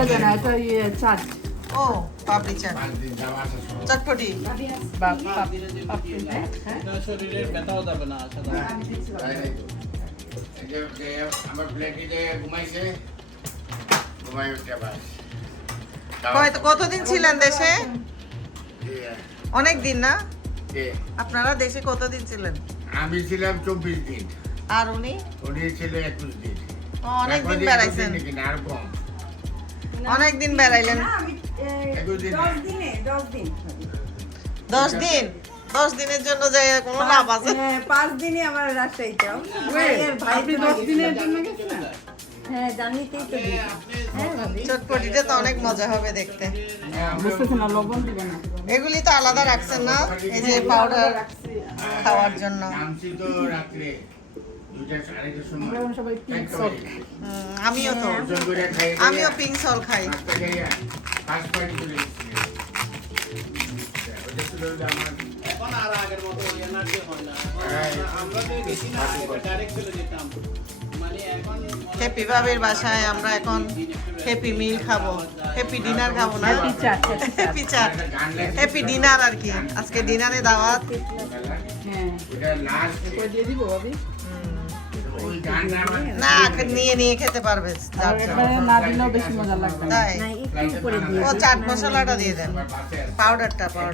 ইয়ে ও পাপড়ি চাট চটপটি বা পাপ- পাপড়ি হ্যাঁ শরীরের ব্যথাও যাবে না আশা আমার প্লেটে যে ঘুমাইছে ঘুমাই উঠে বাস কয় কতদিন ছিলেন দেশে অনেক দিন না আপনারা দেশে কতদিন ছিলেন আমি ছিলাম চব্বিশ দিন আর উনি উনি ছিল একুশ দিন ও, অনেক দিন বেড়াইছেন আর কম অনেক দিন বেড়াইলেন দশ দিন? দশ দিনের জন্য যে কোনো লাভ আছে? হ্যাঁ, পাঁচ দিনে আমার জন্য হ্যাঁ জানিতেই তো। হ্যাঁ চটপটিটা তো অনেক মজা হবে দেখতে। না এগুলি তো আলাদা রাখছেন না? এই যে পাউডার খাওয়ার জন্য। আমিও তো। আমিও পিঙ্ক সল খাই। এখন আর আগের মতো এনার্জি হয় না। হ্যাঁ, আমরা তো না ডাইরেক্ট চলে যেতাম। মানে হ্যাপি ভাবির বাসায় আমরা এখন হ্যাপি মিল খাব। হ্যাপি ডিনার খাব না। হ্যাপি চাট হ্যাপি ডিনার আর কি। আজকে ডিনারে দাওয়াত। হ্যাঁ। ওটা লাস্ট কই দিয়ে দিব না নিয়ে নিয়ে খেতে পারবে না দিলেও বেশি মজা লাগবে। তাই। ও চাট মশলাটা দিয়ে দেন। পাউডারটা ভাই।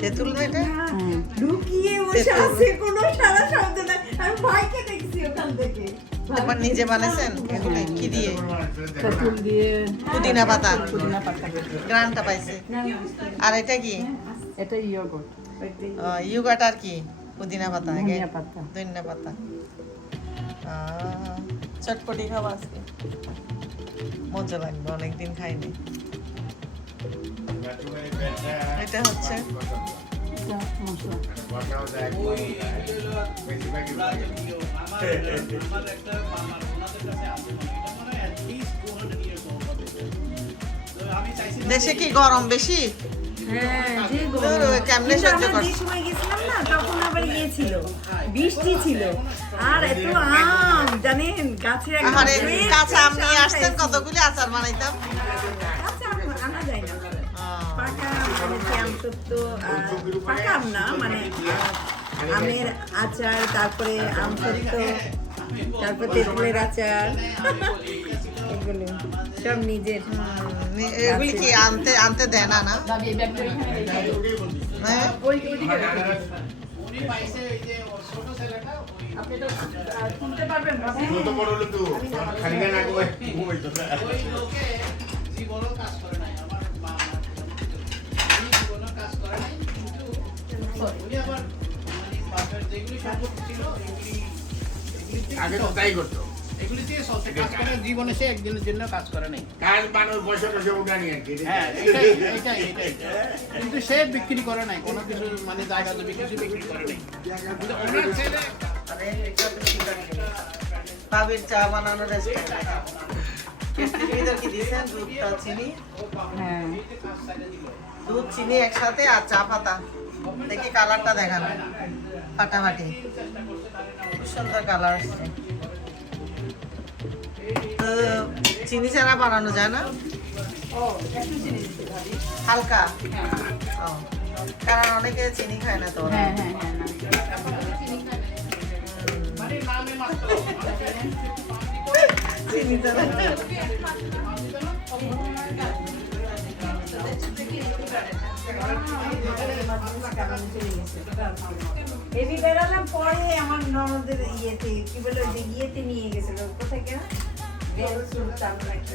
তেঁতুল। লুকিয়ে বসে আছে কোনো সারা শব্দ নাই। আমি ভাইকে আবার নিজে বানাইছেন? এগুলো কি দিয়ে? তেঁতুল দিয়ে। পুদিনা পাতা। পুদিনা পাতা। গ্রানটা পাইছে। আর এটা কি? এটা ইয়োগট। ইউগাট আর কি? পুদিনা পাতা ধনিয়া পাতা। ধনিয়া পাতা। চটপটি খাব আজকে। মজা লাগবে অনেকদিন খাইনি। এটা হচ্ছে এটা মশলা বসাও যায়, ওই বসাও যায়। বেশিরভাগই রাজ- লাগে। আমার আমার একটা মামার ওনাদের কাছে আছে এটা at least 200 years old হবে। তো আমি চাইছিলাম দেশে কি গরম বেশি হ্যাঁ যে ধুর, ওই কেমনে সহ্য আমরা করছ? যে সময় গেছিলাম না তখন আবার ইয়ে ছিল বৃষ্টি ছিল আর এত আম জানেন গাছের একদম আমার কাঁচা আম নিয়ে আসতেন কতগুলি আচার বানাইতাম মানে কি আম সত্য আহ, পাকা আম না মানে আমের আচার তারপরে আম সত্য তারপর তেঁতুলের আচার। এগুলো সব নিজের এগুলি কি আনতে আনতে দেয় না না? ভাবি আগে তো তাই করতো। এগুলি দিয়ে চলছে কাজ করে জীবনে সে একদিনের জন্য কাজ করে নাই। কাজ হ্যাঁ কিন্তু সে বিক্রি করে নাই কোনো কিছু মানে জায়গা জমি কিছু বিক্রি করে নাই। চা বানানোর হ্যাঁ। দুধ চিনি একসাথে আর চা পাতা। দেখি কালারটা দেখান। ফাটাফাটি। খুব সুন্দর কালার আসছে। তো চিনি ছাড়া বানানো যায় না? হালকা? ও কারণ অনেকে চিনি খায় না তো। হ্যাঁ হ্যাঁ হ্যাঁ চিনি ছাড়া এবি বেড়ালাম পরে আমার ননদের ইয়েতে কি বলে যে ইয়েতে নিয়ে গেছিল কোথায় কেন সুলতান নাকি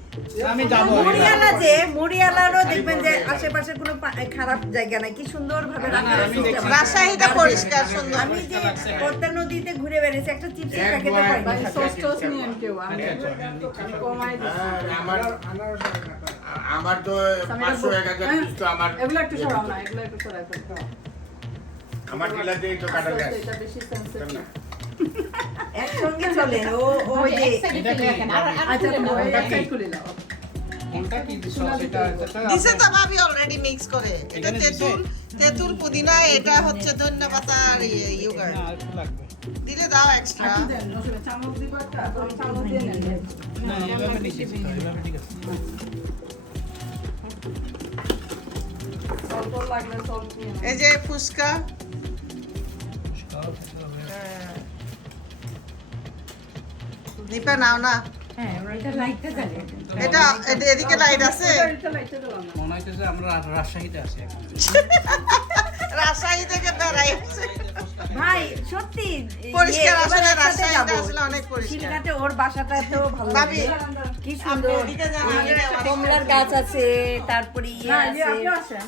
আমি যাব। মরিয়ালা যে মরিয়ালারও দেখবেন যে আশেপাশে কোনো খারাপ জায়গা নাই কি সুন্দর ভাবে। রাজশাহীটা পরিষ্কার সুন্দর। আমি যে পদ্মা নদীতে ঘুরে বেড়েছি একটা চিপসের প্যাকেটে পাই ভাই সস টস নিয়েন কেউ আমি আমি কমাই আমার আমার তো পাঁচশো এক হাজার পিস তো আমার এগুলো একটু সরাও না এগুলো একটু ফেলতে আমার তো কাটা যায় এটা বেশি সেন্সিটিভ একসঙ্গে চলেন ও ওই যে আচ্ছা কোনটা এক কি? সাইড খুলে দাও কোনটা কি sauce? এটা- এটা- দিছে তো ভাবি অলরেডি মিক্স করে এটা? তেঁতুল তেঁতুল পুদিনা এটা হচ্ছে ধনিয়া পাতা আর ইয়োগার্ট। দিলে দাও এক্সট্রা চামচ দিব একটা চামচ দিয়ে না, ঠিক আছে। এই যে ফুচকা হ্যাঁ। নিপা নাও না। হ্যাঁ এটা এদিকে লাইট আছে? মনে হইতেছে আমরা রাজশাহীতে আছি রাজশাহী থেকে বেড়াই ভাই সত্যি পরিষ্কার এ- আসলে যাব। আসলে অনেক পরিষ্কার। ওর বাসাটা এত ভালো লাগে। কি সুন্দর। এদিকে যান, আমি যাব। কমলার গাছ আছে তারপরে ইয়ে আছে। আসেন।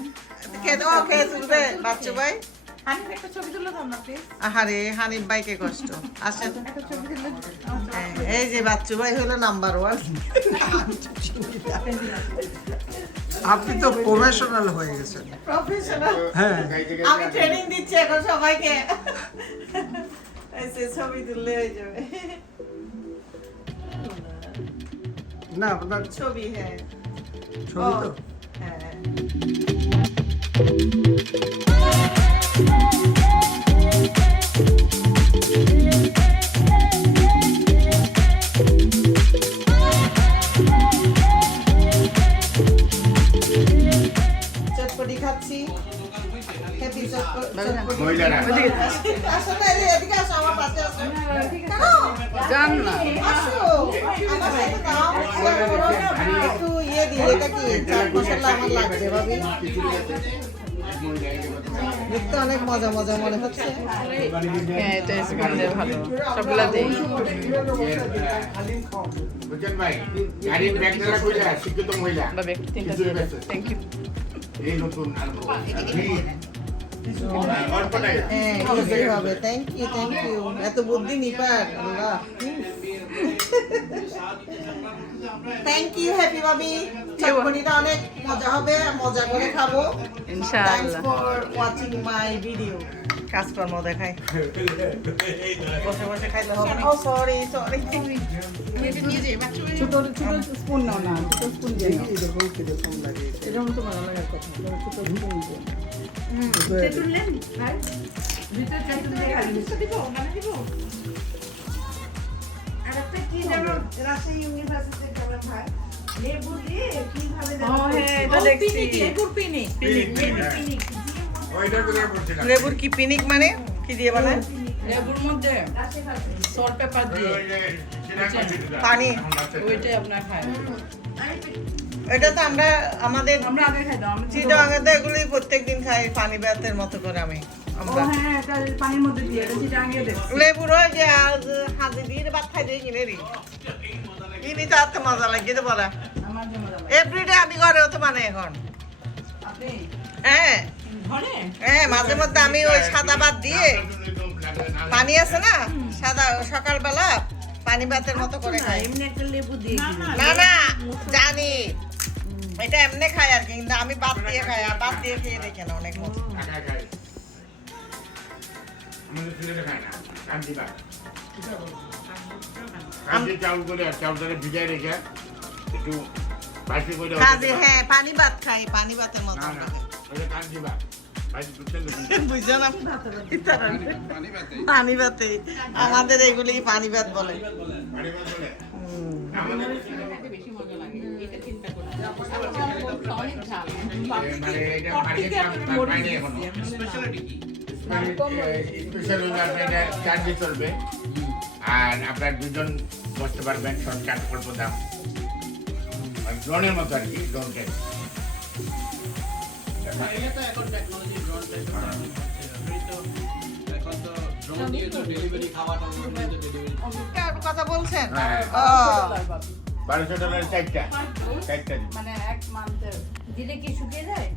খেয়ে দেবো খেয়ে তুলবে বাচ্চু ভাই। আহারে হানিফ ভাইকে কষ্ট। আসেন। হ্যাঁ, এই যে বাচ্চু ভাই হলো নাম্বার ওয়ান আপনি তো প্রফেশনাল হয়ে গেছেন। প্রফেশনাল হ্যাঁ। আমি ট্রেনিং দিচ্ছি এখন সবাইকে। যে ছবি তুললে হয়ে যাবে। না আপনার ছবি হ্যাঁ। ছবি তো। হ্যাঁ। চটপটি খাচ্ছি হ্যাপি চটপটি মহিলারা আসো না, এই যে এদিকে আসো, আমার পাশে আসো। কেন? যান না আসো, আমার সাথে দাও। একটু দিই, এটা কি? চাট মশলা আমার লাগবে, ভাবি। দেখতে অনেক মজা মজা মনে হচ্ছে। হ্যাঁ এটা সুগন্ধে ভালো। সবগুলা দেই। বুঝছেন ভাই গাড়ির ব্যাগ দ্বারা কইলা শিক্ষিত মহিলা। বাবা ব্যক্তি তিনটা। থ্যাংক ইউ এই নতুন আরম্ভ। হ্যাঁ ইজি হবে থ্যাংক ইউ থ্যাংক ইউ এত বুদ্ধি নিপার আল্লাহ। থ্যাংক ইউ হ্যাপি ভাবি চটপটিটা অনেক মজা হবে মজা করে খাব। Thanks for watching my video কাজকর্ম দেখাই। বসে বসে খাইলে হবে ও সরি সরি ছোট ছোট স্পুন নাও না ছোট স্পুন দিয়ে এরকম তো ভালো লাগার কথা ছোট স্পুন দিয়ে। তেঁতুল নেন ভাই ভিতরে তেঁতুল দিয়ে খালি আর একটা কি যেন রাজশাহী ইউনিভার্সিটিতে গেলাম ভাই লেবু দিয়ে কীভাবে ও হ্যাঁ এটা দেখছি লেবুর পিনি ওইটার কথা বলছিলাম। লেবুর কি পিনিক মানে? কি দিয়ে বানায়? লেবুর মধ্যে সল্ট পেপার দিয়ে। দিতে পানি। ওইটাই আপনার খায়। এটা তো আমরা আমাদের আমরা আগে এগুলি প্রত্যেকদিন খাই পানি ব্যাতের মতো করে আমি আমরা। হ্যাঁ এটা পানির মধ্যে দিয়ে এটা সেটা আগে লেবুর ওই যে আজ হাজি দিয়ে ভাত খাই দিয়ে কিনে রি। ইনি তো এত মজা লাগে তো বলা আমার জন্য দাও। এভরিডে আমি ঘরেও তো মানে এখন। হ্যাঁ। হ্যাঁ মাঝে মধ্যে আমি ওই সাদা ভাত দিয়ে পানি আছে না সাদা সকালবেলা পানি ভাতের মতো করে খাই। দিয়ে দিলাম। না না জানি। এটা এমনি খাই আর কি কিন্তু আমি ভাত দিয়ে খাই আর ভাত দিয়ে খেয়ে দেখে না অনেক মজা। একটু বাসি করে কাজে হ্যাঁ পানি ভাত খাই পানি ভাতের মতো না না ওটা কান্তি ভাত বাসি করতে বুঝছ না পানি ভাতে আমাদের এগুলি পানি ভাত বলে। চার্জে চলবে আর আপনার দুজন বসতে পারবেন শর্টকাট অল্প দাম ড্রোনের মতো আর কি ড্রোন টাইপ এটা তো এখন technology, drone technology। ডেলিভারি খাওয়াটা ডেলিভারি কথা বলছেন হ্যাঁ বারোশো ডলার চারটা। চারটা মানে এক মান্থের দিলে কি শুকিয়ে যায়?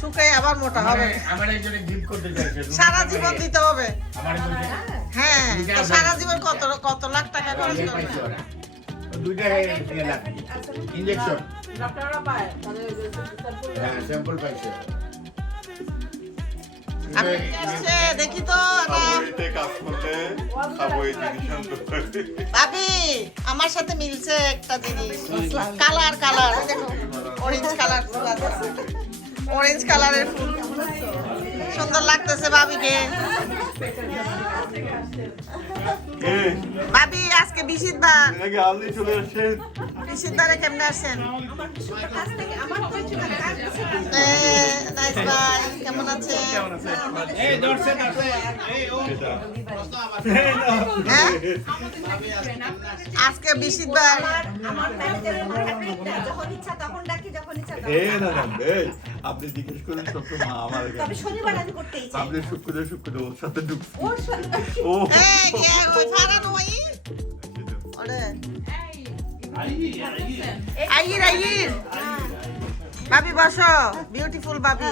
শুকাই আবার মোটা হবে। আমার একজনে গিফট করতে চাইছে সারা জীবন দিতে হবে। আমার হ্যাঁ। তো সারা জীবন কত কত লাখ টাকা খরচ করবে? দুইটা লাগবে ইঞ্জেকশন ডক্টররা পায় হ্যাঁ স্যাম্পল পাইছে দেখি তো ভাবি আমার সাথে মিলছে একটা জিনিস। Colour colour. অরেঞ্জ কালার ফুল অরেঞ্জ কালারের ফুল। সুন্দর লাগতেছে ভাবিকে। ভাবি আজকে বিশিত বার আসছেন কেমনে আসছেন নাইস ভাই কেমন আছেন? আছে হ্যাঁ আজকে বিশিত বার আমার ফ্যামিলিতে যখন ইচ্ছা তখন ডাকি যখন ইচ্ছা তখন এ না না এই আপনি জিজ্ঞেস করেন সত্য মা আমার আপনি শুক্র শুক্র ওর সাথে ঢুকছি। ও। ওই ওই ওরে। আইর আইর। ভাবি বসো। বিউটিফুল ভাবি।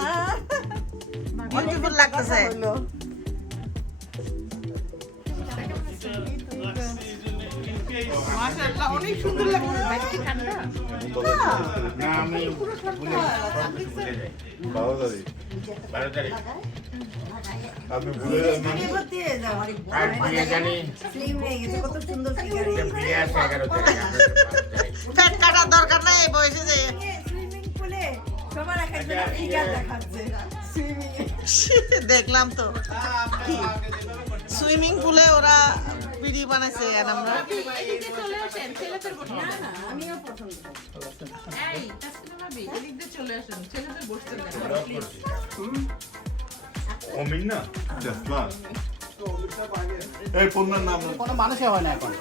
বিউটিফুল লাগতেছে। মাশাআল্লাহ অনেক সুন্দর লাগতেছে না আমি ভুলে যাই বারো তারিখ বারো তারিখ আপনি ভুলে যান ভর্তি হয়ে যাও আর বিয়ে জানি স্লিম হয়ে গেছে কত সুন্দর ফিগার যে বিয়ে আছে এগারো তারিখ আমরা পাঁচ তারিখ। পেট বানাইছে দরকার আমরা। এদিকে চলে আসেন ছেলেদের পুলে না না আমিও পছন্দ এই তাসলিমা দেখলাম এদিকে চলে আসেন ছেলেদের বসতে আর আমিও পছন্দ অমিন না? জাসমা এই পণ্যের নাম কোনো মানুষে হয় না এখন।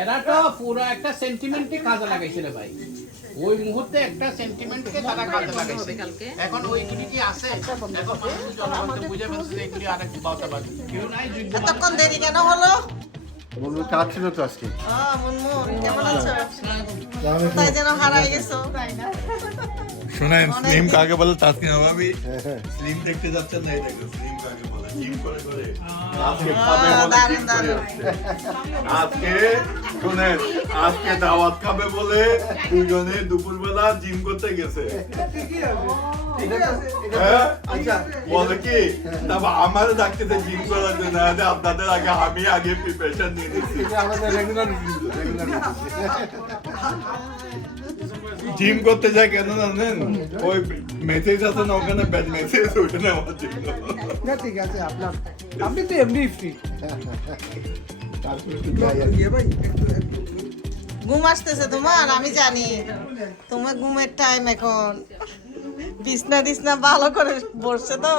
এরা তো পুরো একটা সেন্টিমেন্টকে কাজে লাগাইছিল ভাই। ওই মুহূর্তে একটা সেন্টিমেন্টকে তারা কাজে লাগাইছে। এখন ওই কি আছে? এখন মানুষ জনগণ বুঝে ফেলছে যে এগুলি আর একটু বাউতাবাজি। কেউ নাই এতক্ষণ দেরি কেন হলো? বন্ধু কাজ ছিল তো আজকে? মুনমুন কেমন আছো? কোথায় যেন হারাই গেছো? শোনেন স্লিম কাকে বলে তাসকিন ভাবি স্লিম দেখতে যাচ্ছেন না দেখো স্লিম কাকে বলে জিম করে করে আজকে খাবে বলে। আজকে শুনেন আজকে দাওয়াত খাবে বলে দুজনে দুপুরবেলা জিম করতে গেছে? বলে কি তারপর আমার ডাকতে জিম করার জন্য আরে আপনাদের আগে আমি আগে প্রিপারেশন নিয়ে নিচ্ছি জিম করতে যায় কেন জানেন? ওই মেসেজ আছে না ওখানে ব্যাড মেসেজ ওইটা নেওয়ার জন্য। না ঠিক আছে আপনার আপনি তো এমনি ফ্রি। ঘুম আসতেছে তোমার আমি জানি। তোমার ঘুমের টাইম এখন। বিছনা টিছনা ভালো করে বসছে তো।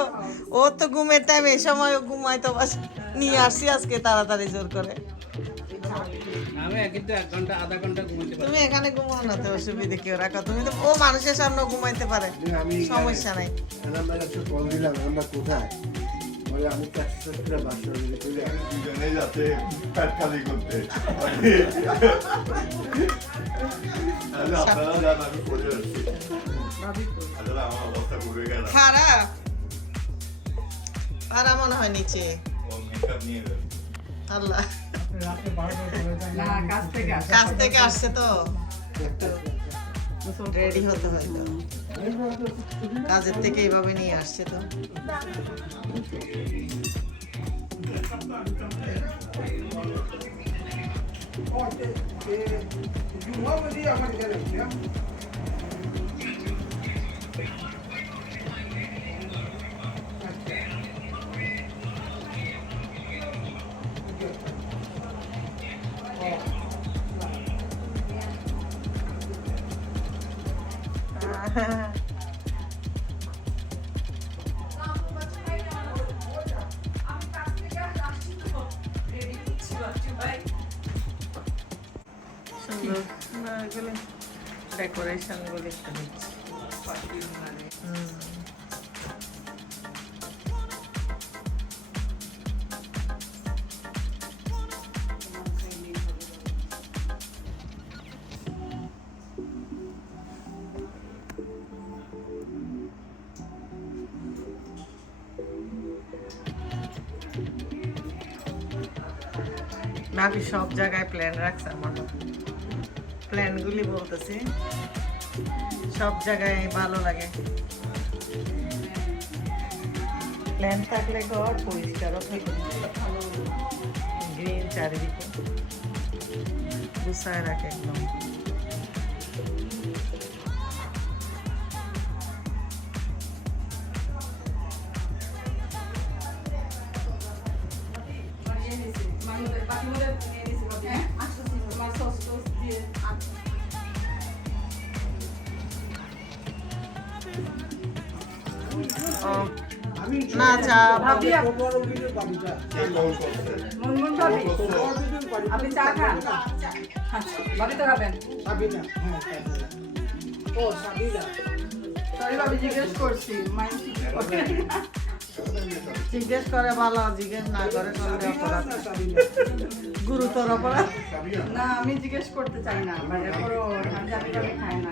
ও তো ঘুমের টাইম এই সময় ও ঘুমায় তো নিয়ে আসছি আজকে তাড়াতাড়ি জোর করে। তুমি এখানে ঘুমাও না তো অসুবিধা কেউ রাখো তুমি তো ও মানুষের সামনে ঘুমাইতে পারে। সমস্যা নাই। আমার কোথায়? বলে আমি চারশো বাসা চলে আসি। দুজনে যাতে পেট খালি করতে। তাহলে আপনারা যান আমি করে আসছি। আসলে আমার অবস্থা ঘুরে গেল। খারাপ। খারাপ মনে হয় নিচে। ও মেকআপ নিয়ে আল্লাহ। কাছ থেকে আসছে তো। রেডি হতে হয়। কাজের থেকে এইভাবে নিয়ে আসছে তো। সুন্দর এগুলো ডেকোরেশনগুলো একটু সব জায়গায় প্ল্যান রাখছে আমার। বলতেছি সব জায়গায় ভালো লাগে। প্ল্যান থাকলে ঘর, পরিষ্কারও থাকে। গ্রিন চারিদিকে। গুছায় রাখে একদম। না চা। আপনি খান? তো খাবেন? সরি ভাবি জিজ্ঞেস করছি। মাইন্ড জিজ্ঞেস করে ভালো জিজ্ঞেস না করে করলে অপরাধ। গুরুতর অপরাধ। না আমি জিজ্ঞেস করতে চাই না মানে টানি না।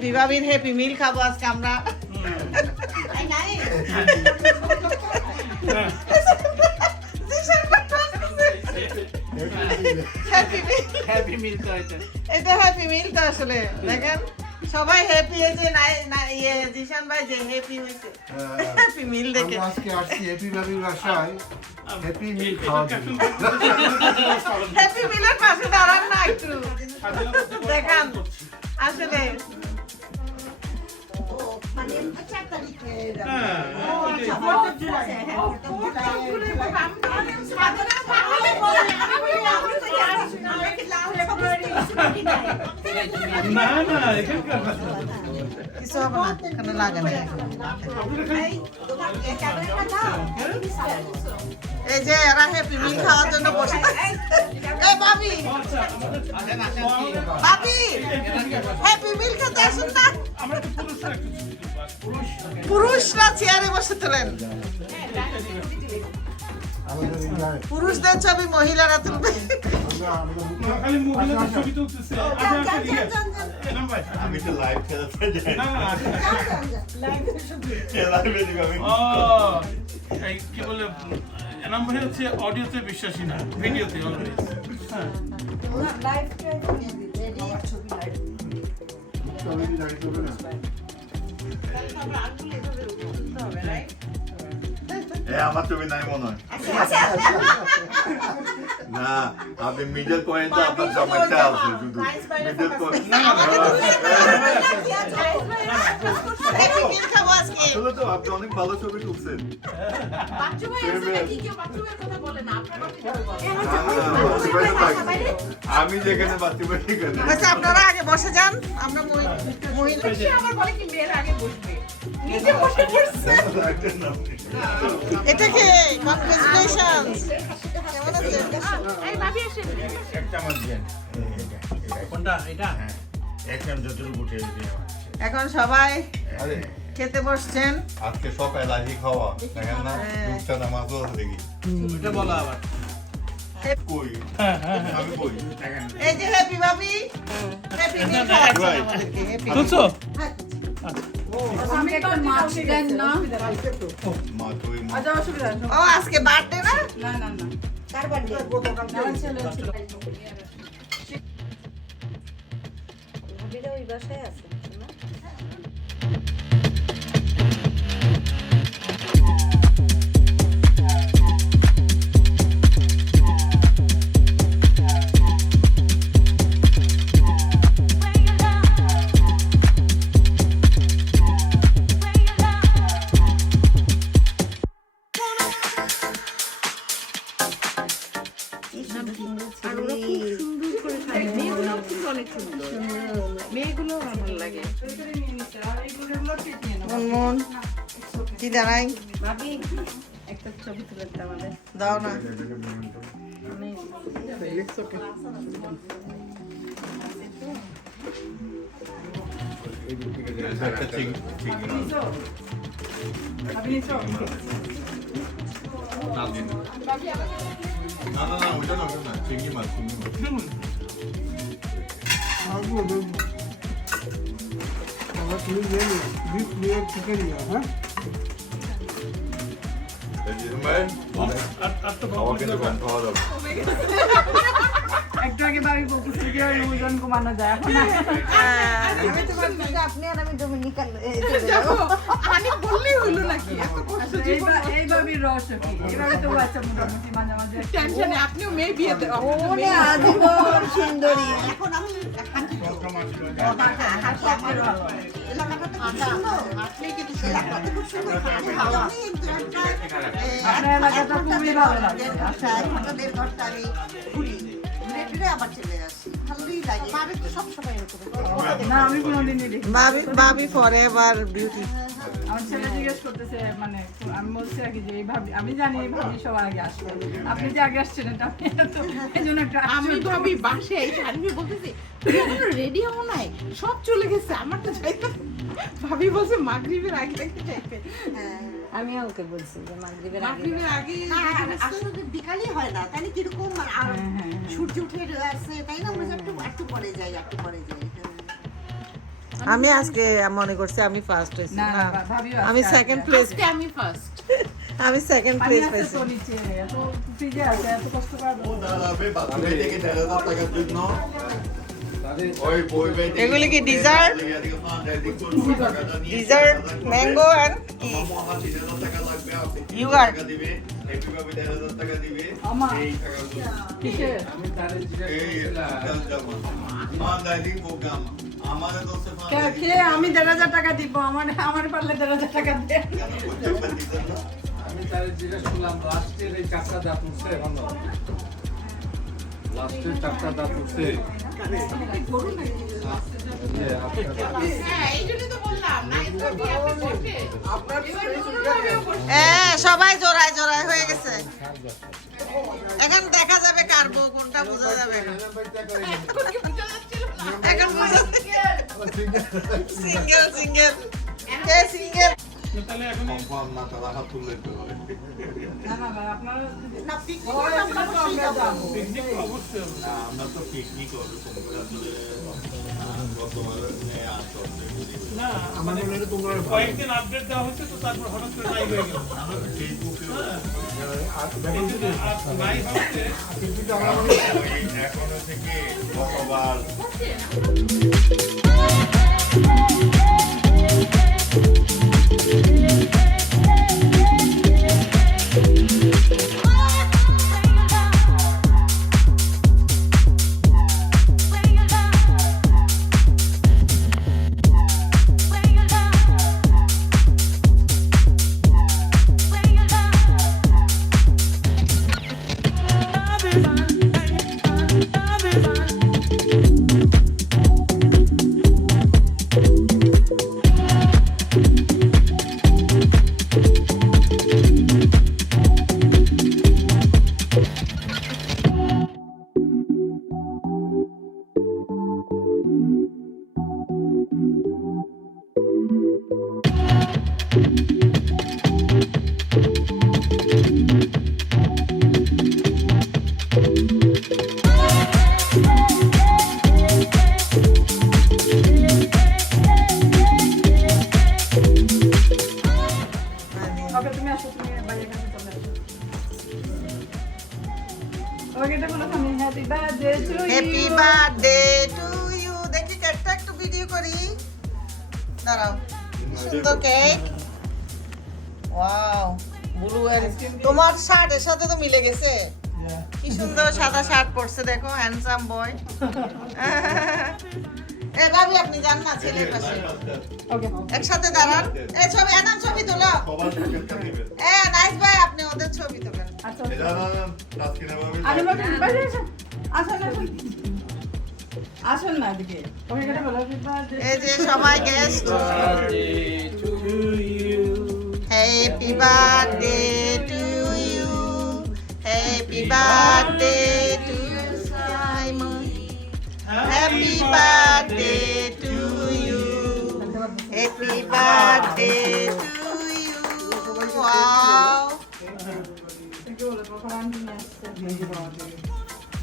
হ্যাপি ভাবির হ্যাপি মিল খাব আজকে আমরা। হ্যাপি মিল হ্যাপি মিল তো এটা। হ্যাপি মিল তো আসলে দেখেন সবাই হ্যাপি হয়েছে নাই না ইয়ে জিশান ভাই যে হ্যাপি হয়েছে। হ্যাপি মিল দেখে আজকে আসছি হ্যাপি ভাবির বাসায়। হ্যাপি মিল খাওয়ার হ্যাপি মিলের পাশে দাঁড়ান না একটু। দেখান আসলে না না এখানকার কিছু হবে না এখানে লাগে না এই যে এরা হ্যাপি মিল খাওয়ার জন্য বসে এই পুরুষদের ছবি মহিলারা তুলবে। কি বলে এনাম ভাই হচ্ছে অডিওতে বিশ্বাসী না ভিডিওতে অলওয়েজ হ্যাঁ আমার ছবি নাই মনে হয় না আপনি মিডল পয়েন্টে আপনার জামাইটা আছে শুধু মিডল পয়েন্ট না না, আসলে তো আপনি অনেক ভালো ছবি তুলছেন। আমি যেখানে বাচ্চা এখানে আচ্ছা আপনারা আগে বসে যান। আমরা মহি- মহিলা কেমন দেন কোনটা? এটা? হ্যাঁ যতটুকু উঠে এখন সবাই আরে। খেতে বসছেন? আজকে সব এলাহি খাওয়া দেখেন না? হ্যাঁ। দুধটা নামাজও আছে দেখি। এটা বলো আবার। এই যে হ্যাপি ভাবি হ্যাপি মাছ না। ও আজকে বার্থডে না? না না না। আমার ছেলে ছিল। ওই বাসায় আছে। একটা ছবি তুলে দিতে আমাদের। দাও না। একটা চিংড়ি চিংড়ি মাছ না দিন না না না ওটা না ওটা না চিংড়ি মাছ চিংড়ি মাছ আমার তুমি নিয়ে নিও বিফ নিয়ে চিকেন একটু আগে বাড়ি ওজন কমানো যায় আপনি আর আমি ডোমিনিকান রস এইভাবে তো বাচ্চা মেয়ে বিয়ে সুন্দরী ফুটে খুবই ভালো লাগছে না আমি কোনোদিনই দেখি বাবি বাবি ফরে বিউটি আমার ছেলে জিজ্ঞেস করতেছে মানে আমি বলছি আর কি যে এই ভাবি আমি জানি এই ভাবি সবার আগে আসবে। আপনি যে আগে আসছেন এটা আমি এত এই জন্য একটু আমি। ভাবি বাসে এই আমি বলতেছি তুমি এখনও রেডি হও নাই? সব চলে গেছে আমার তো যাইতে ভাবি বলছে মাগরিবের আগে আগে যাইতে আমি ওকে বলছি যে মাগরিবের আগে মাগরিবের আগে আসলে বিকালই হয় না তাহলে কীরকম আর হ্যাঁ, হ্যাঁ, সূর্য উঠে আছে তাই না? আমরা একটু একটু পরে যাই একটু পরে যাই। হ্যাঁ। আমি আজকে মনে করছি আমি ফার্স্ট হয়েছি। না, আমি সেকেন্ড প্লেস আমি ফার্স্ট আমি সেকেন্ড প্লেস আছে পাইছি তো নিচে এত ফ্রিজে আছে এত কষ্ট করে। ও দাঁড়াবে বাথরুমে থেকে টাকার জন্য এগুলি কি নিয়ে ডিজার্ট ম্যাঙ্গো এন্ড কি? আমা। দেয় দেয় দেড় হাজার টাকা দিব। আমার আমার পারলে দেড় হাজার টাকা দে। কেন প্রত্যেকবার দিতেন না? আমি তার জিজ্ঞেস শুনলাম লাস্টের এই চারটা দাঁত লাস্টের চারটা দাঁত উঠছে যে আপনার এই জন্যই তো বললাম নাই তো বিয়ে করবে এ সবাই জোড়ায় জোড়ায় হয়ে গেছে। এখন দেখা যাবে কার বউ কোনটা বোঝা যাবে। এখন সিঙ্গেল সিঙ্গেল। কে সিঙ্গেল? হয়। আমরা তো পিকনিক করব মানে কয়েকদিন আপডেট দেওয়া হয়েছে তো হঠাৎ করে নাই হয়ে থেকে গতবার ওকে না ছেলের পাশে। ওকে একসাথে দাঁড়ান। এই ছবি এনাম ছবি তোলো। এ নাইস ভাই আপনি ওদের ছবি তোলেন। আচ্ছা। আসুন আসুন। না এদিকে। এই যে সবাই guest Birthday to you. Happy birthday to you happy birthday Happy birthday to you wow কি বলে কখন আনতে নিয়ে আসছে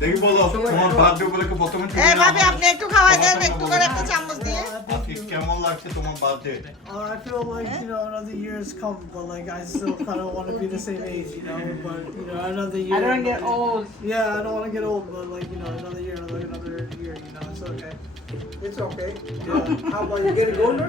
দেখি বলো তোমার বার্থডে উপলক্ষে প্রথমে তুমি এই ভাবি আমার- আপনি একটু খাওয়াই দেন একটু করে একটা চামচ দিয়ে আজকে কেমন লাগছে তোমার birthday Uh, I feel like you know another year has come, but like I still kind of want to be the same age, you know. But you know another year. I don't get old Yeah, I don't want to get old, but like you know another year, another another year, you know, it's okay. It's okay. Yeah. How about you getting older?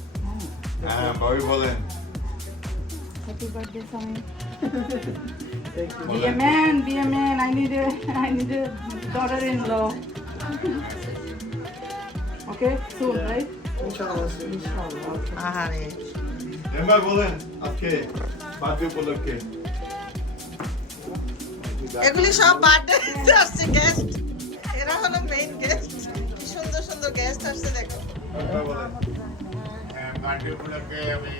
হ্যাঁ ভাবি বলেন happy birthday. Be a man, be a man. I need a, I need a daughter-in-law. Okay, soon, right? Inshallah, soon. Inshallah. আহারে এবার বলেন আজকে birthday উপলক্ষে এগুলি সব বার্থডে আসছে গেস্ট এরা হলো মেইন গেস্ট কি সুন্দর সুন্দর গেস্ট আসছে দেখো বলেন বার্থডে আমি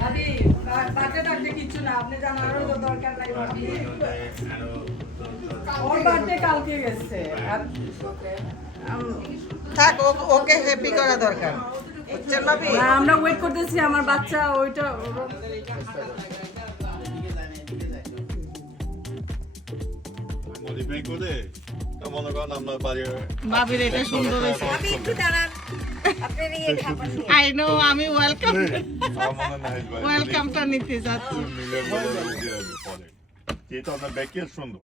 ভাবি বার্থডে টার্থডে কিছু না আপনি জানারও তো দরকার নাই ভাবি ওর বার্থডে কালকে গেছে। থাক ওকে হ্যাপি করা দরকার। বুঝছেন ভাবি। না, আমরা ওয়েট করতেছি আমার বাচ্চা ওইটা মনে করেন বাড়ির ভাবির এটা সুন্দর হয়েছে আমি একটু দাঁড়ান। আই নো আমি ওয়েলকাম ওয়েলকাম টা ওয়েলকামটা নিতে যাচ্ছি। দিয়ে আপনার ব্যাকের সুন্দর।